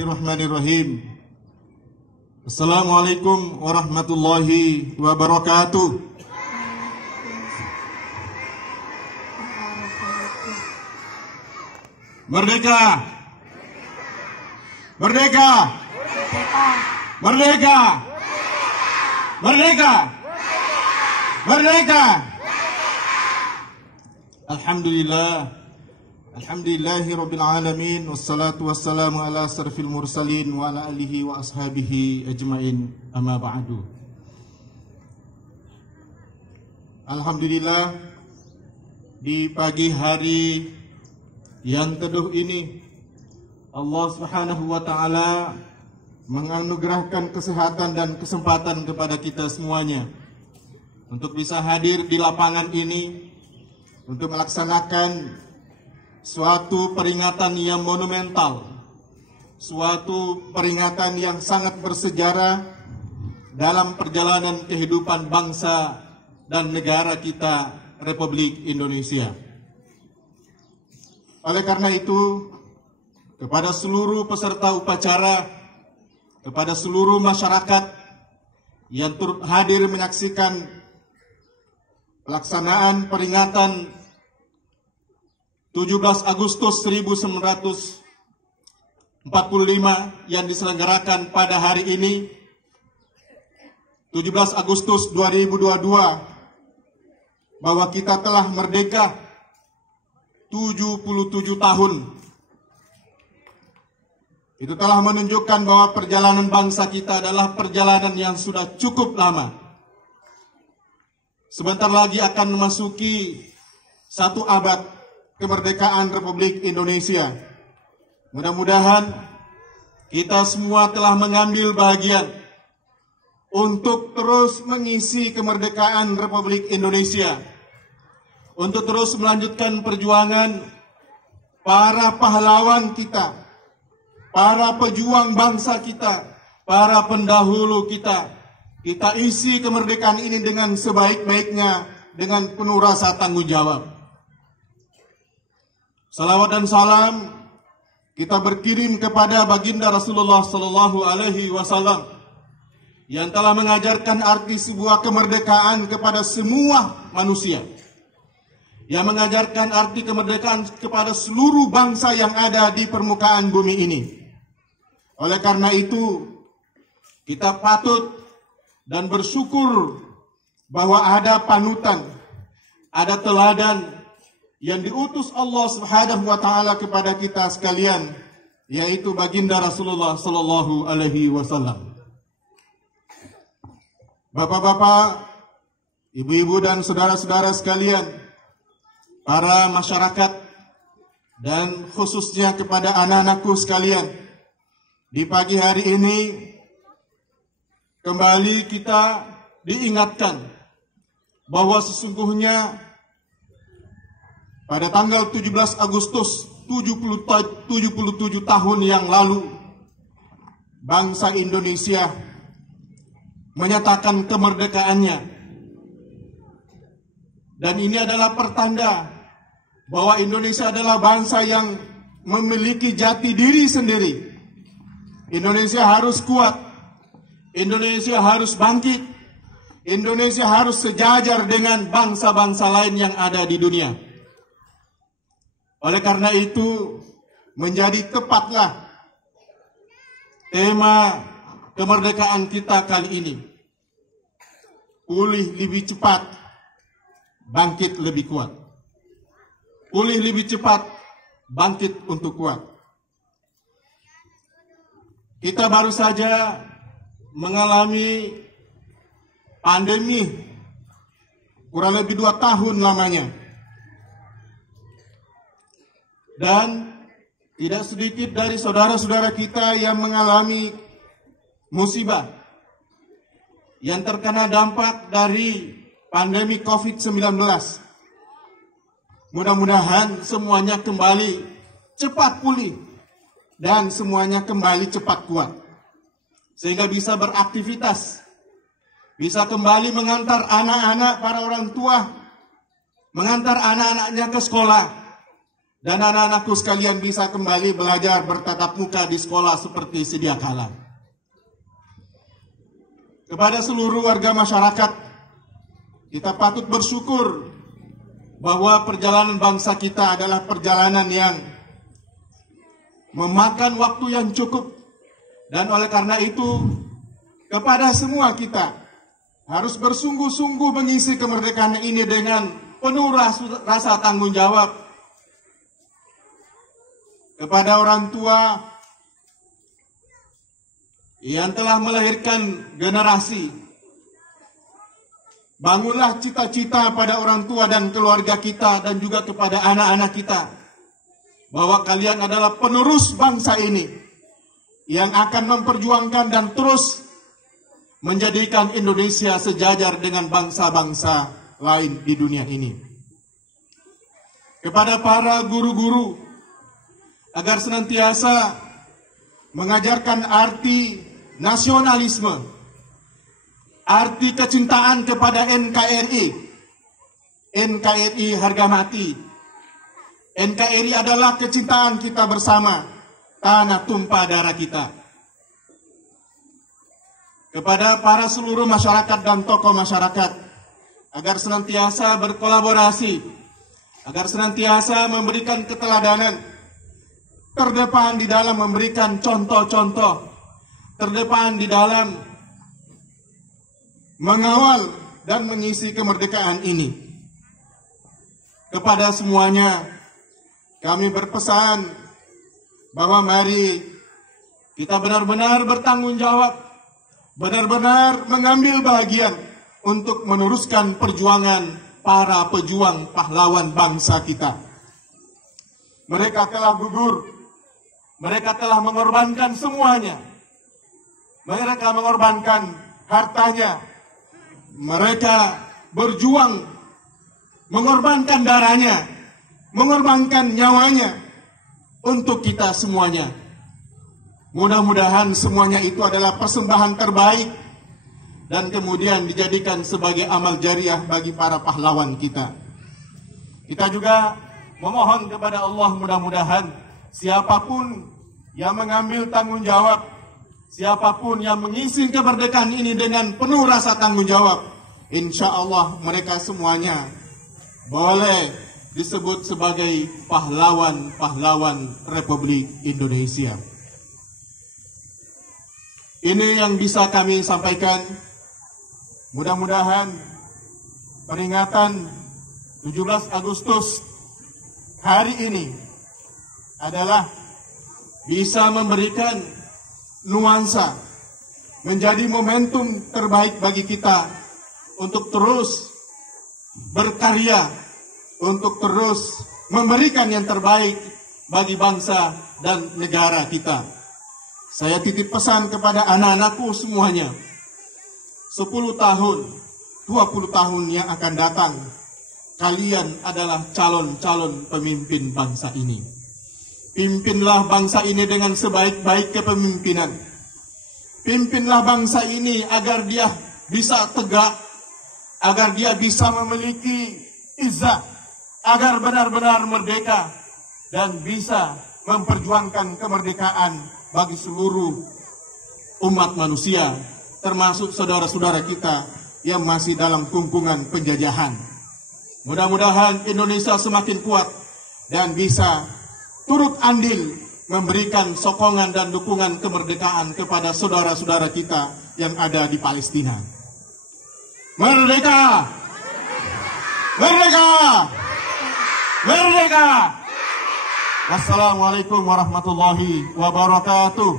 Bismillahirrahmanirrahim. Assalamualaikum warahmatullahi wabarakatuh. Merdeka! Merdeka! Merdeka! Merdeka! Merdeka! Alhamdulillah. Alhamdulillahi Rabbil Alamin. Wassalatu wassalamu ala asrafil mursalin wa ala alihi wa ashabihi ajmain. Amma ba'du. Alhamdulillah, di pagi hari yang teduh ini Allah Subhanahu wa taala menganugerahkan kesehatan dan kesempatan kepada kita semuanya untuk bisa hadir di lapangan ini untuk melaksanakan suatu peringatan yang monumental, suatu peringatan yang sangat bersejarah dalam perjalanan kehidupan bangsa dan negara kita, Republik Indonesia. Oleh karena itu, kepada seluruh peserta upacara, kepada seluruh masyarakat yang turut hadir menyaksikan pelaksanaan peringatan 17 Agustus 1945 yang diselenggarakan pada hari ini, 17 Agustus 2022, bahwa kita telah merdeka 77 tahun. Itu telah menunjukkan bahwa perjalanan bangsa kita adalah perjalanan yang sudah cukup lama. Sebentar lagi akan memasuki 1 abad kemerdekaan Republik Indonesia. Mudah-mudahan kita semua telah mengambil bagian untuk terus mengisi kemerdekaan Republik Indonesia, untuk terus melanjutkan perjuangan para pahlawan kita, para pejuang bangsa kita, para pendahulu kita. Kita isi kemerdekaan ini dengan sebaik-baiknya, dengan penuh rasa tanggung jawab. Salawat dan salam kita berkirim kepada baginda Rasulullah Sallallahu Alaihi Wasallam yang telah mengajarkan arti sebuah kemerdekaan kepada semua manusia, yang mengajarkan arti kemerdekaan kepada seluruh bangsa yang ada di permukaan bumi ini. Oleh karena itu, kita patut dan bersyukur bahwa ada panutan, ada teladan yang diutus Allah Subhanahu wa taala kepada kita sekalian, yaitu baginda Rasulullah sallallahu alaihi wasallam. Bapak-bapak, ibu-ibu dan saudara-saudara sekalian, para masyarakat dan khususnya kepada anak-anakku sekalian, di pagi hari ini kembali kita diingatkan bahwa sesungguhnya pada tanggal 17 Agustus 77 tahun yang lalu, bangsa Indonesia menyatakan kemerdekaannya. Dan ini adalah pertanda bahwa Indonesia adalah bangsa yang memiliki jati diri sendiri. Indonesia harus kuat, Indonesia harus bangkit, Indonesia harus sejajar dengan bangsa-bangsa lain yang ada di dunia. Oleh karena itu, menjadi tepatlah tema kemerdekaan kita kali ini. Pulih lebih cepat, bangkit lebih kuat. Pulih lebih cepat, bangkit untuk kuat. Kita baru saja mengalami pandemi kurang lebih 2 tahun lamanya. Dan tidak sedikit dari saudara-saudara kita yang mengalami musibah, yang terkena dampak dari pandemi COVID-19. Mudah-mudahan semuanya kembali cepat pulih dan semuanya kembali cepat kuat, sehingga bisa beraktivitas, bisa kembali mengantar anak-anak para orang tua, mengantar anak-anaknya ke sekolah, dan anak-anakku sekalian bisa kembali belajar bertatap muka di sekolah seperti sedia kala. Kepada seluruh warga masyarakat, kita patut bersyukur bahwa perjalanan bangsa kita adalah perjalanan yang memakan waktu yang cukup. Dan oleh karena itu, kepada semua kita harus bersungguh-sungguh mengisi kemerdekaan ini dengan penuh rasa tanggung jawab. Kepada orang tua yang telah melahirkan generasi, bangunlah cita-cita pada orang tua dan keluarga kita dan juga kepada anak-anak kita, bahwa kalian adalah penerus bangsa ini yang akan memperjuangkan dan terus menjadikan Indonesia sejajar dengan bangsa-bangsa lain di dunia ini. Kepada para guru-guru, agar senantiasa mengajarkan arti nasionalisme, arti kecintaan kepada NKRI. NKRI harga mati. NKRI adalah kecintaan kita bersama, tanah tumpah darah kita. Kepada para seluruh masyarakat dan tokoh masyarakat, agar senantiasa berkolaborasi, agar senantiasa memberikan keteladanan, terdepan di dalam memberikan contoh-contoh, terdepan di dalam mengawal dan mengisi kemerdekaan ini. Kepada semuanya, kami berpesan bahwa mari kita benar-benar bertanggung jawab, benar-benar mengambil bagian untuk meneruskan perjuangan para pejuang pahlawan bangsa kita. Mereka telah gugur, mereka telah mengorbankan semuanya, mereka mengorbankan hartanya, mereka berjuang, mengorbankan darahnya, mengorbankan nyawanya untuk kita semuanya. Mudah-mudahan semuanya itu adalah persembahan terbaik dan kemudian dijadikan sebagai amal jariah bagi para pahlawan kita. Kita juga memohon kepada Allah, mudah-mudahan siapapun yang mengambil tanggung jawab, siapapun yang mengisi kemerdekaan ini dengan penuh rasa tanggung jawab, insya Allah mereka semuanya boleh disebut sebagai pahlawan-pahlawan Republik Indonesia. Ini yang bisa kami sampaikan. Mudah-mudahan peringatan 17 Agustus hari ini adalah bisa memberikan nuansa, menjadi momentum terbaik bagi kita untuk terus berkarya, untuk terus memberikan yang terbaik bagi bangsa dan negara kita. Saya titip pesan kepada anak-anakku semuanya, 10 tahun, 20 tahun yang akan datang, kalian adalah calon-calon pemimpin bangsa ini. Pimpinlah bangsa ini dengan sebaik-baik kepemimpinan. Pimpinlah bangsa ini agar dia bisa tegak, agar dia bisa memiliki izzah, agar benar-benar merdeka dan bisa memperjuangkan kemerdekaan bagi seluruh umat manusia, termasuk saudara-saudara kita yang masih dalam kungkungan penjajahan. Mudah-mudahan Indonesia semakin kuat dan bisa turut andil memberikan sokongan dan dukungan kemerdekaan kepada saudara-saudara kita yang ada di Palestina. Merdeka! Merdeka! Merdeka! Wassalamualaikum warahmatullahi wabarakatuh.